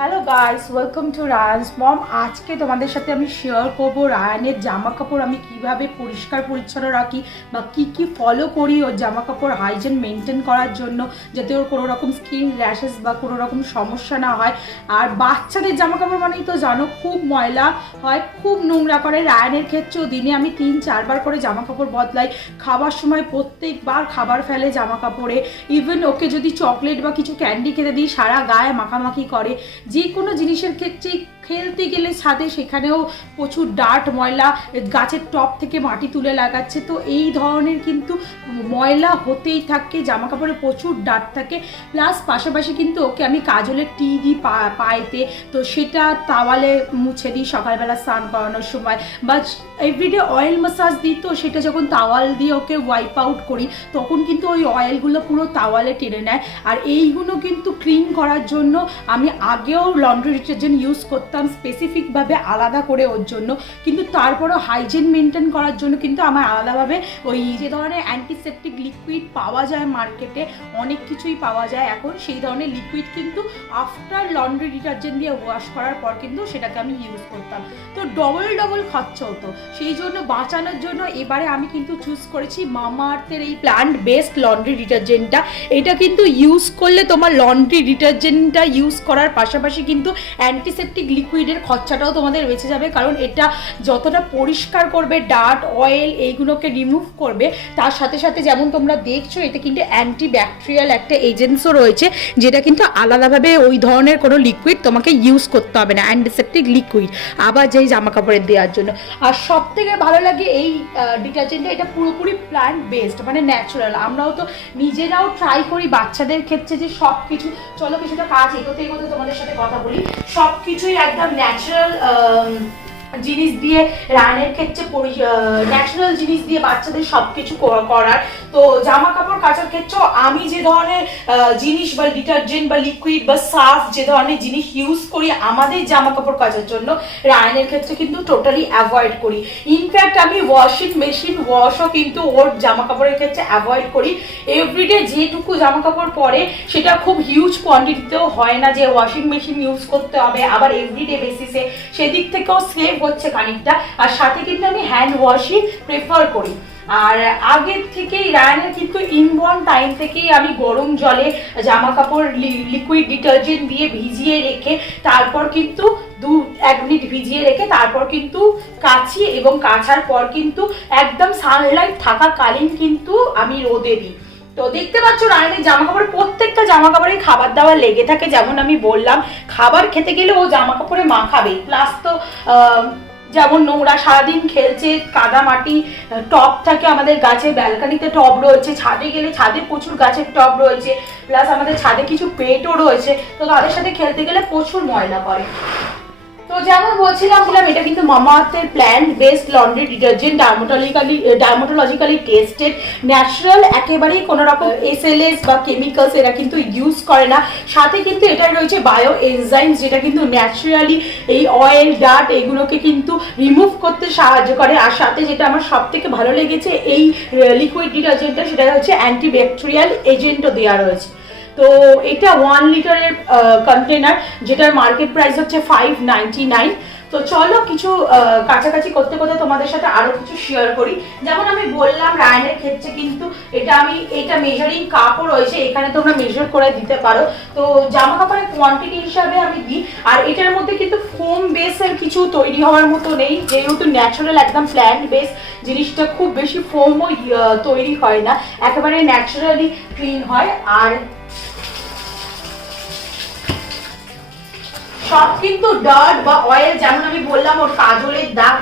Hello guys, welcome to রায়ানস মম। আজকে তোমাদের সাথে আমি শেয়ার করবো রায়ানের জামা কাপড় আমি কিভাবে পরিষ্কার পরিচ্ছন্ন রাখি বা কি ফলো করি ওর জামা কাপড় হাইজিন মেনটেন করার জন্য, যাতে ওর কোনো রকম স্কিন র্যাশেস বা কোনো রকম সমস্যা না হয়। আর বাচ্চাদের জামা কাপড় মানেই তো জানো খুব ময়লা হয়, খুব নোংরা করে। রায়ানের ক্ষেত্রেও দিনে আমি 3-4 বার করে জামা কাপড় বদলাই। খাবার সময় প্রত্যেকবার খাবার ফেলে জামা কাপড়ে। ইভেন ওকে যদি চকলেট বা কিছু ক্যান্ডি খেতে দিই সারা গায়ে মাখামাখি করে। যে কোনো জিনিসের ক্ষেত্রে খেলতে গেলে ছাদে সেখানেও প্রচুর ডার্ট ময়লা, গাছের টপ থেকে মাটি তুলে লাগাচ্ছে। তো এই ধরনের কিন্তু ময়লা হতেই থাকে, জামা কাপড়ে প্রচুর ডার্ট থাকে। প্লাস পাশাপাশি কিন্তু ওকে আমি কাজলের টি দিই পায়েতে, তো সেটা তাওয়ালে মুছে দিই সকালবেলা স্নান করানোর সময়। বা এভরিডে অয়েল ম্যাসাজ দিই, তো সেটা যখন তাওয়াল দিয়ে ওকে ওয়াইপ আউট করি তখন কিন্তু ওই অয়েলগুলো পুরো তাওয়ালে টেনে নেয়। আর এইগুলো কিন্তু ক্লিন করার জন্য আমি আগেও লন্ড্রি ডিটারজেন্ট ইউজ করতাম স্পেসিফিকভাবে আলাদা করে ওর জন্য, কিন্তু তারপরও হাইজিন মেনটেন করার জন্য কিন্তু আমার আলাদাভাবে ওই যে ধরনের অ্যান্টিসেপটিক লিকুইড পাওয়া যায় মার্কেটে, অনেক কিছুই পাওয়া যায় এখন, সেই ধরনের লিকুইড কিন্তু আফটার লন্ড্রি ডিটারজেন্ট দিয়ে ওয়াশ করার পর কিন্তু সেটাকে আমি ইউজ করতাম। তো ডবল খরচা হতো, সেই জন্য বাঁচানোর জন্য এবারে আমি কিন্তু চুজ করেছি মামা আর্থের এই প্ল্যান্ট বেসড লন্ড্রি ডিটারজেন্টটা। এটা কিন্তু ইউজ করলে তোমার লন্ড্রি ডিটারজেন্টটা ইউজ করার পাশাপাশি কিন্তু অ্যান্টিসেপটিক লিকুইডের খরচাটাও তোমাদের বেঁচে যাবে, কারণ এটা যতটা পরিষ্কার করবে ডার্ট অয়েল এইগুলোকে রিমুভ করবে, তার সাথে সাথে যেমন তোমরা দেখছো এতে কিন্তু অ্যান্টিব্যাকটেরিয়াল একটা এজেন্টসও রয়েছে, যেটা কিন্তু আলাদাভাবে ওই ধরনের কোনো লিকুইড তোমাকে ইউজ করতে হবে না, অ্যান্টিসেপটিক লিকুইড আবার যেই জামা কাপড়ে দেওয়ার জন্য। আর সব থেকে ভালো লাগে এই ডিটারজেন্টটা, এটা পুরোপুরি প্ল্যান্ট বেসড, মানে ন্যাচারাল। আমরাও তো নিজেরাও ট্রাই করি বাচ্চাদের ক্ষেত্রে যে সব কিছু, চলো কিছুটা কাজ এগোতে এগোতে তোমাদের সাথে কথা বলি। সব কিছুই একদম ন্যাচারাল জিনিস দিয়ে রানের ক্ষেত্রে ন্যাচারাল জিনিস দিয়ে বাচ্চাদের সব কিছু করার। তো জামা কাপড় কাচার ক্ষেত্রেও আমি যে ধরনের জিনিস বা ডিটারজেন্ট বা লিকুইড বা সার্ফ যে ধরনের জিনিস ইউজ করি আমাদের জামা কাপড় কাচার জন্য, রায়ানের ক্ষেত্রে কিন্তু টোটালি অ্যাভয়েড করি। ইনফ্যাক্ট আমি ওয়াশিং মেশিন ওয়াশও কিন্তু ওর জামা কাপড়ের ক্ষেত্রে অ্যাভয়েড করি। এভরিডে যেটুকু জামা কাপড় পরে সেটা খুব হিউজ কোয়ান্টিটিতেও হয় না যে ওয়াশিং মেশিন ইউজ করতে হবে আবার এভরিডে বেসিসে, সেদিক থেকেও সেভ হচ্ছে খানিকটা। আর সাথে কিন্তু আমি হ্যান্ড ওয়াশই প্রেফার করি। আর আগের থেকেই রায়ানের কিন্তু ইনবর্ন টাইম থেকেই আমি গরম জলে জামা কাপড় লিকুইড ডিটারজেন্ট দিয়ে ভিজিয়ে রেখে তারপর কিন্তু 1 মিনিট ভিজিয়ে রেখে তারপর কিন্তু কাচি, এবং কাচার পর কিন্তু একদম সানলাইট থাকাকালীন কিন্তু আমি রোদে দিই। তো দেখতে পাচ্ছ রায়ানের জামা কাপড়ে প্রত্যেকটা জামা কাপড়ে খাবার দাবার লেগে থাকে। যেমন আমি বললাম খাবার খেতে গেলে ও জামা কাপড়ে মাখাবে, প্লাস তো যেমন নোংরা সারাদিন খেলছে, কাদা মাটি টব থাকে আমাদের গাছে, ব্যালকানিতে টব রয়েছে, ছাদে গেলে ছাদে প্রচুর গাছের টব রয়েছে, প্লাস আমাদের ছাদে কিছু পেটও রয়েছে, তো তাদের সাথে খেলতে গেলে প্রচুর ময়লা করে। তো যেমন বলছিলাম এটা কিন্তু মামা আর্থের plant based laundry detergent, dermatologically tested, natural, একেবারেই কোনো রকম এসএলএস বা কেমিক্যালস এরা কিন্তু ইউজ করে না। সাথে কিন্তু এটা রয়েছে বায়ো এনজাইমস, যেটা কিন্তু ন্যাচারালি এই অয়েল ডার্ট এগুলোকে কিন্তু রিমুভ করতে সাহায্য করে। আর সাথে যেটা আমার সব থেকে ভালো লেগেছে এই লিকুইড ডিটারজেন্টটা, সেটা হচ্ছে অ্যান্টিব্যাকটেরিয়াল এজেন্টও দেওয়া রয়েছে। তো এটা 1 লিটারের কন্টেনার, যেটার মার্কেট প্রাইস হচ্ছে 599। তো চলো কিছু কাছাকাছি করতে করতে তোমাদের সাথে আরো কিছু শেয়ার করি। যেমন আমি বললাম রায়ানের ক্ষেত্রে কিন্তু এটা মেজারিং কাপও রয়েছে, এখানে তোমরা মেজার করে দিতে পারো। তো জামা কাপড়ের কোয়ান্টিটি হিসাবে আমি দিই। আর এটার মধ্যে কিন্তু ফোম বেসের কিছু তৈরি হওয়ার মতো নেই, যেহেতু ন্যাচারাল একদম প্ল্যান্ট বেস জিনিসটা, খুব বেশি ফোমও তৈরি হয় না, একেবারে ন্যাচারালি ক্লিন হয়। আর সব কিন্তু ডার্ট বা অয়েল, যেমন আমি বললাম ওর কাজলের দাগ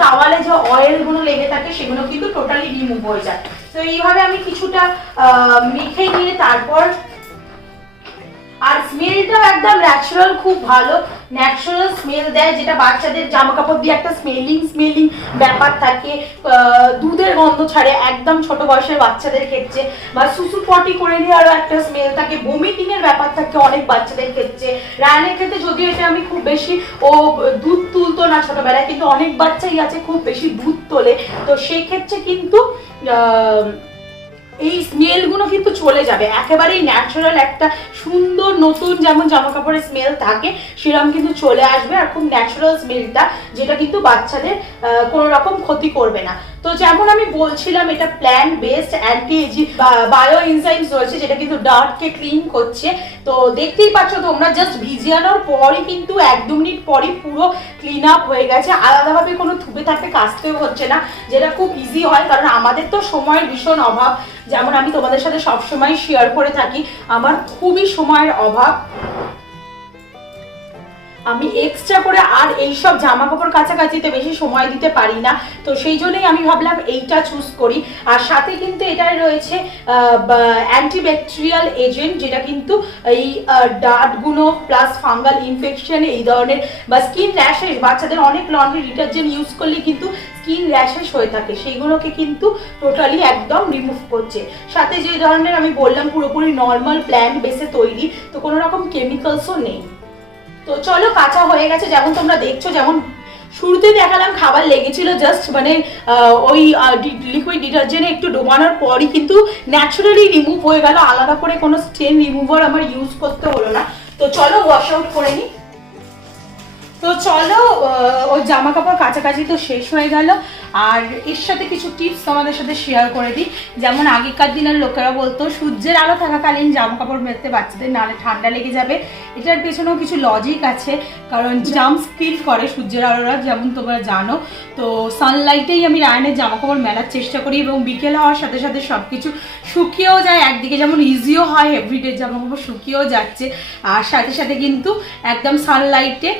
তাওয়ালে যে অয়েল গুলো লেগে থাকে সেগুলো কিন্তু টোটালি রিমুভ হয়ে যায়। তো এইভাবে আমি কিছুটা মেখে নিয়ে তারপর, আর স্মেলটাও একদম ন্যাচারাল, খুব ভালো ন্যাচারাল স্মেল দেয়, যেটা বাচ্চাদের জামা কাপড় দিয়ে একটা স্মেলিং ব্যাপার থাকে, দুধের গন্ধ ছাড়ে একদম ছোট বয়সের বাচ্চাদের ক্ষেত্রে। বা সুসু পটি করে নিয়ে আরো একটা স্মেল থাকে, ভমিটিং এর ব্যাপার থাকে অনেক বাচ্চাদের ক্ষেত্রে। রায়ানের ক্ষেত্রে যদিও এটা আমি খুব বেশি, ও দুধ তুলতো না ছোটবেলায়, কিন্তু অনেক বাচ্চাই আছে খুব বেশি দুধ তোলে, তো সেই ক্ষেত্রে কিন্তু এই স্মেলগুলো কিন্তু চলে যাবে, একেবারেই ন্যাচারাল একটা সুন্দর নতুন যেমন জামা কাপড়ের স্মেল থাকে সেরকম কিন্তু চলে আসবে, আর খুব ন্যাচারাল স্মেলটা, যেটা কিন্তু বাচ্চাদের কোনো রকম ক্ষতি করবে না। তো যেমন আমি বলছিলাম এটা plant based anti ageing bio enzymes রয়েছে, যেটা কিন্তু ডার্টকে ক্লিন করছে। তো দেখতেই পাচ্ছ তোমরা, জাস্ট ভিজিয়ানোর পরই কিন্তু 1-2 মিনিট পরই পুরো ক্লিন আপ হয়ে গেছে, আলাদাভাবে কোনো থুপে থাপে কাচতেও হচ্ছে না, যেটা খুব ইজি হয়, কারণ আমাদের তো সময়ের ভীষণ অভাব। যেমন আমি তোমাদের সাথে সবসময় শেয়ার করে থাকি, আমার খুবই সময়ের অভাব, আমি এক্সট্রা করে আর এইসব জামা কাপড় কাছাকাছিতে বেশি সময় দিতে পারি না। তো সেই জন্যই আমি ভাবলাম এইটা চুজ করি। আর সাথে কিন্তু এটাই রয়েছে অ্যান্টিব্যাকটেরিয়াল এজেন্ট, যেটা কিন্তু এই ডার্টগুলো প্লাস ফাঙ্গাল ইনফেকশন এই ধরনের বা স্কিন র্যাশেস, বাচ্চাদের অনেক লন্ড্রি ডিটারজেন্ট ইউজ করলে কিন্তু স্কিন র্যাশেস হয়ে থাকে, সেইগুলোকে কিন্তু টোটালি একদম রিমুভ করছে। সাথে যে ধরনের আমি বললাম পুরোপুরি নর্মাল প্ল্যান্ট বেসে তৈরি, তো কোনো রকম কেমিক্যালসও নেই। তো চলো কাঁচা হয়ে গেছে, যেমন তোমরা দেখছো, যেমন শুরুতে দেখালাম খাবার লেগেছিল, জাস্ট মানে ওই লিকুইড ডিটারজেন্টে একটু ডোবানোর পরই কিন্তু ন্যাচারালি রিমুভ হয়ে গেল, আলাদা করে কোনো স্টেন রিমুভার আমার ইউজ করতে হলো না। তো চলো ওয়াশ আউট করে নিই। তো চলো ওই জামা কাপড় কাছাকাছি তো শেষ হয়ে গেল, আর এর সাথে কিছু টিপস তোমাদের সাথে শেয়ার করে দিই। যেমন আগেকার দিনের লোকেরা বলতো সূর্যের আলো থাকাকালীন জামা কাপড় মেলতে বাচ্চাদের, নাহলে ঠান্ডা লেগে যাবে। এটার পেছনেও কিছু লজিক আছে, কারণ জার্মস কিল করে সূর্যের আলোরা, যেমন তোমরা জানো। তো সানলাইটেই আমি রায়ানের জামা কাপড় মেলার চেষ্টা করি, এবং বিকেল হওয়ার সাথে সাথে সব কিছু শুকিয়েও যায়, একদিকে যেমন ইজিও হয়, এভরিডে জামা কাপড় শুকিয়েও যাচ্ছে, আর সাথে সাথে কিন্তু একদম সানলাইটে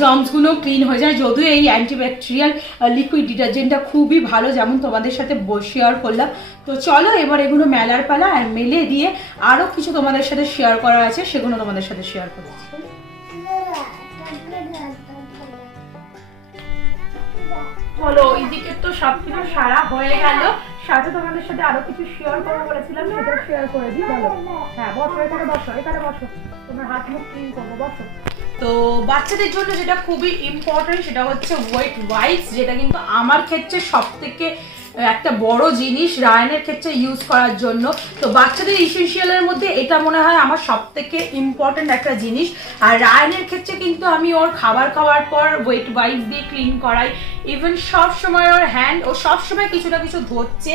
জার্মসগুলো ক্লিন হয়ে যায়। যদিও এই অ্যান্টিব্যাকটেরিয়াল লিকুইড ডিটারজেন্টটা খুবই ভালো, যেমন তোমাদের সাথে শেয়ার করলাম। তো চলো এবার এগুলো মেলার পালা, আর মেলে দিয়ে আরও কিছু তোমাদের সাথে শেয়ার করার আছে, সেগুলো তোমাদের সাথে শেয়ার করছি। চলো ওইদিকে তো সবকিছু সারা হয়ে গেল, সাথে তোমাদের সাথে আরো কিছু শেয়ার করবো বলেছিলাম, সেটা শেয়ার করে দিই। বলো। হ্যাঁ বসো, এখানে বসো, এখানে বসো, তোমার হাত মুখ ক্লিন করবো, বসো। তো বাচ্চাদের জন্য যেটা খুবই ইম্পর্টেন্ট সেটা হচ্ছে ওয়েট ওয়াইপস, যেটা কিন্তু আমার ক্ষেত্রে সব থেকে একটা বড় জিনিস রায়ানের ক্ষেত্রে ইউজ করার জন্য। তো বাচ্চাদের ইসেনশিয়ালের মধ্যে এটা মনে হয় আমার সব থেকে ইম্পর্টেন্ট একটা জিনিস। আর রায়ানের ক্ষেত্রে কিন্তু আমি ওর খাবার খাওয়ার পর ওয়েট ওয়াইপ দিয়ে ক্লিন করাই, ইভেন সব সময় ওর হ্যান্ড, ও সব সময় কিছু না কিছু ধরছে,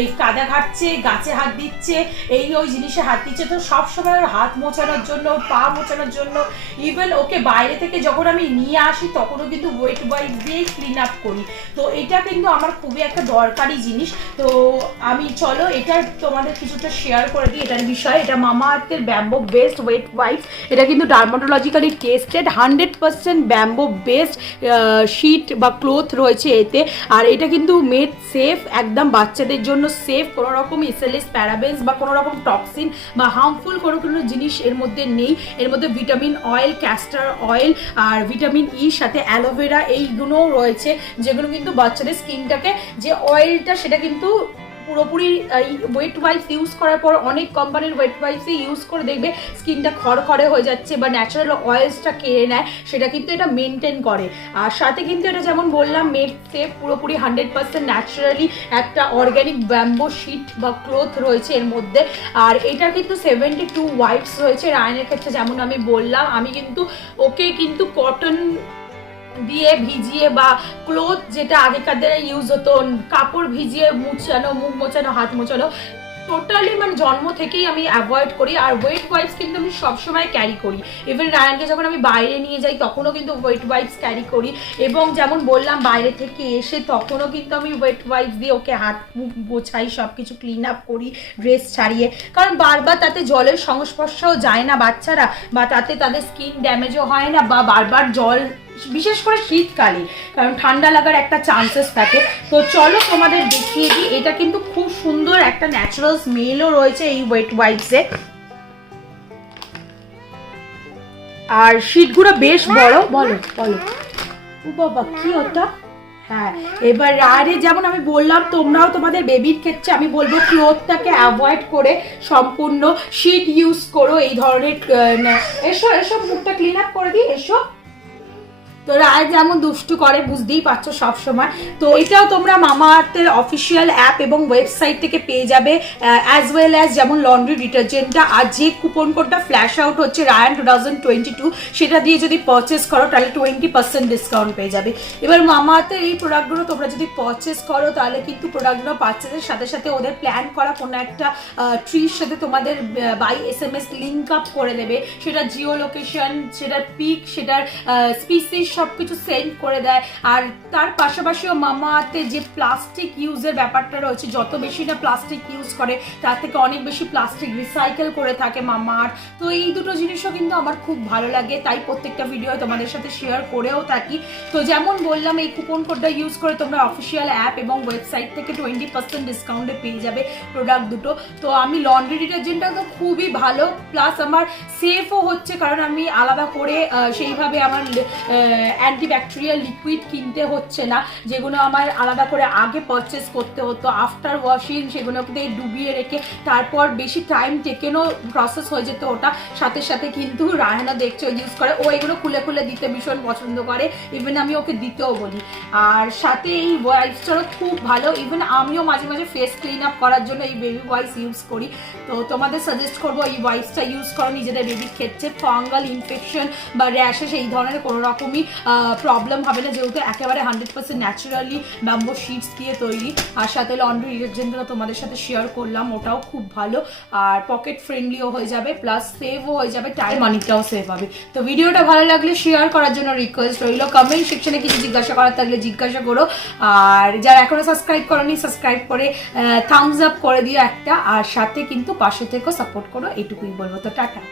এই কাদা ঘাটছে, গাছে হাত দিচ্ছে, এই ওই জিনিসে হাত দিচ্ছে, তো সব সময় ওর হাত মোছানোর জন্য, পা মোছানোর জন্য, ইভেন ওকে বাইরে থেকে যখন আমি নিয়ে আসি তখনও কিন্তু ওয়েট ওয়াইপ দিয়ে ক্লিন আপ করি। তো এটা কিন্তু আমার খুবই একটা দরকারি জিনিস। তো আমি চলো এটা তোমাদের কিছুটা শেয়ার করে দিই এটার বিষয়ে। এটা মামা আর্থের ব্যাম্বো বেসড ওয়েট ওয়াইপস, এটা কিন্তু dermatologically tested, 100% bamboo based sheet বা ক্লোথ রয়েছে এতে। আর এটা কিন্তু মেড সেফ, একদম বাচ্চাদের জন্য সেফ, কোনো রকম এসএলএস প্যারাবেন্স বা কোনো রকম টক্সিন বা হার্মফুল কোনো জিনিস এর মধ্যে নেই। এর মধ্যে ভিটামিন অয়েল, ক্যাস্টার অয়েল আর ভিটামিন ই, সাথে অ্যালোভেরা এইগুলোও রয়েছে, যেগুলো কিন্তু বাচ্চাদের স্কিনটাকে যে অয়েলটা সেটা কিন্তু পুরোপুরি ওয়েট ওয়াইপস ইউজ করার পর, অনেক কোম্পানির ওয়েট ওয়াইপসই ইউজ করে দেখবে স্কিনটা খড়খড়ে হয়ে যাচ্ছে বা ন্যাচারাল অয়েলসটা কেড়ে নেয়, সেটা কিন্তু এটা মেনটেন করে। আর সাথে কিন্তু এটা যেমন বললাম মেড সেফ, পুরোপুরি 100% ন্যাচারালি একটা অর্গ্যানিক ব্যাম্বো শিট বা ক্লোথ রয়েছে এর মধ্যে। আর এটা কিন্তু 72 ওয়াইপস রয়েছে রায়ানের ক্ষেত্রে, যেমন আমি বললাম আমি কিন্তু ওকে কিন্তু কটন দিয়ে ভিজিয়ে বা ক্লোথ, যেটা আগেকার দিনে ইউজ হতো কাপড় ভিজিয়ে মুছানো, মুখ মোছানো, হাত মোছানো, টোটালি মানে জন্ম থেকেই আমি অ্যাভয়েড করি। আর ওয়েট ওয়াইপস কিন্তু আমি সবসময় ক্যারি করি, ইভেন রায়ানকে যখন আমি বাইরে নিয়ে যাই তখনও কিন্তু ওয়েট ওয়াইপস ক্যারি করি, এবং যেমন বললাম বাইরে থেকে এসে তখনও কিন্তু আমি ওয়েট ওয়াইপস দিয়ে ওকে হাত মুখ গোছাই, সব কিছু ক্লিন আপ করি, ড্রেস ছাড়িয়ে, কারণ বারবার তাতে জলের সংস্পর্শও যায় না বাচ্চারা, বা তাতে তাদের স্কিন ড্যামেজও হয় না, বা বারবার জল, বিশেষ করে শীতকালে, কারণ ঠান্ডা লাগার একটা চান্সেস থাকে। তো চলো তোমাদের দেখিয়ে দিই, এটা কিন্তু খুব সুন্দর একটা ন্যাচারাল স্মেলও রয়েছে এই ওয়েট ওয়াইপসে, আর শীটগুলো বেশ বড়। বলো বলো, ও বাবা কি ওটা। হ্যাঁ, এবার আরে যেমন আমি বললাম তোমরাও তোমাদের বেবির ক্ষেত্রে আমি বলবো ক্লোথটাকে অ্যাভয়েড করে সম্পূর্ণ শীট ইউজ করো এই ধরনের। এসো এসো, মুখটা ক্লিন আপ করে দিই, এসো। তো রায় যেমন দুষ্টু করে বুঝতেই পারছো সবসময়। তো এটাও তোমরা মামা আর্থের অফিসিয়াল অ্যাপ এবং ওয়েবসাইট থেকে পেয়ে যাবে, অ্যাজ ওয়েল অ্যাজ যেমন লন্ড্রি ডিটারজেন্টটা। আর যে কুপন কোডটা ফ্ল্যাশ আউট হচ্ছে রায়ান 2022, সেটা দিয়ে যদি পারচেস করো তাহলে 20% ডিসকাউন্ট পেয়ে যাবে। এবার মামা আর্থের এই প্রোডাক্টগুলো তোমরা যদি পারচেস করো তাহলে কিন্তু প্রোডাক্টগুলো পারচেসের সাথে সাথে ওদের প্ল্যান করা কোনো একটা ট্রির সাথে তোমাদের বাই SMS লিঙ্ক আপ করে দেবে। সেটা জিও লোকেশন, সেটার পিক, সেটার স্পিসিস সব কিছু সেন্ড করে দেয়। আর তার পাশাপাশিও মামা আর্থে যে প্লাস্টিক ইউজের ব্যাপারটা রয়েছে, যত বেশি না প্লাস্টিক ইউজ করে তার থেকে অনেক বেশি প্লাস্টিক রিসাইকেল করে থাকে মামা আর্থ। তো এই দুটো জিনিসও কিন্তু আমার খুব ভালো লাগে, তাই প্রত্যেকটা ভিডিও তোমাদের সাথে শেয়ার করেও থাকি। তো যেমন বললাম এই কুপন কোডটা ইউজ করে তোমরা অফিসিয়াল অ্যাপ এবং ওয়েবসাইট থেকে 20% ডিসকাউন্টে পেয়ে যাবে প্রোডাক্ট দুটো। তো আমি লন্ড্রি ডিটারজেন্টটা তো খুবই ভালো, প্লাস আমার সেফও হচ্ছে, কারণ আমি আলাদা করে সেইভাবে আমার অ্যান্টিব্যাকটেরিয়াল লিকুইড কিনতে হচ্ছে না, যেগুলো আমার আলাদা করে আগে পারচেস করতে হতো। আফটার ওয়াশিং সেগুলোকে ডুবিয়ে রেখে তারপর বেশি টাইম টেকেনও প্রসেস হয়ে যেত ওটা। সাথে সাথে কিন্তু রায়না দেখছো ইউজ করে, ও এগুলো খুলে খুলে দিতে ভীষণ পছন্দ করে, ইভেন আমি ওকে দিতেও বলি। আর সাথে এই ওয়াইপসটারও খুব ভালো, ইভেন আমিও মাঝে মাঝে ফেস ক্লিন আপ করার জন্য এই বেবি ওয়াইপস ইউজ করি। তো তোমাদের সাজেস্ট করবো এই ওয়াইপসটা ইউজ করো নিজেদের বেবির ক্ষেত্রে। ফাঙ্গাল ইনফেকশন বা র্যাশেস এই ধরনের কোনো রকমই প্রবলেম হবে না, যেহেতু একেবারে 100% ন্যাচারালি ব্যাম্বো শিটস দিয়ে তৈরি। আর সাথে লন্ড্রি ডিটারজেন্টটা তোমাদের সাথে শেয়ার করলাম, ওটাও খুব ভালো। আর পকেট ফ্রেন্ডলিও হয়ে যাবে, প্লাস সেভও হয়ে যাবে, টাইম মানিটাও সেভ হবে। তো ভিডিওটা ভালো লাগলে শেয়ার করার জন্য রিকোয়েস্ট রইল। কমেন্ট সেকশনে কিছু জিজ্ঞাসা করার থাকলে জিজ্ঞাসা করো। আর যারা এখনো সাবস্ক্রাইব করোনি সাবস্ক্রাইব করে থামস আপ করে দিও একটা। আর সাথে কিন্তু পাশে থেকেও সাপোর্ট করো, এইটুকুই বলবো। তো টাটা।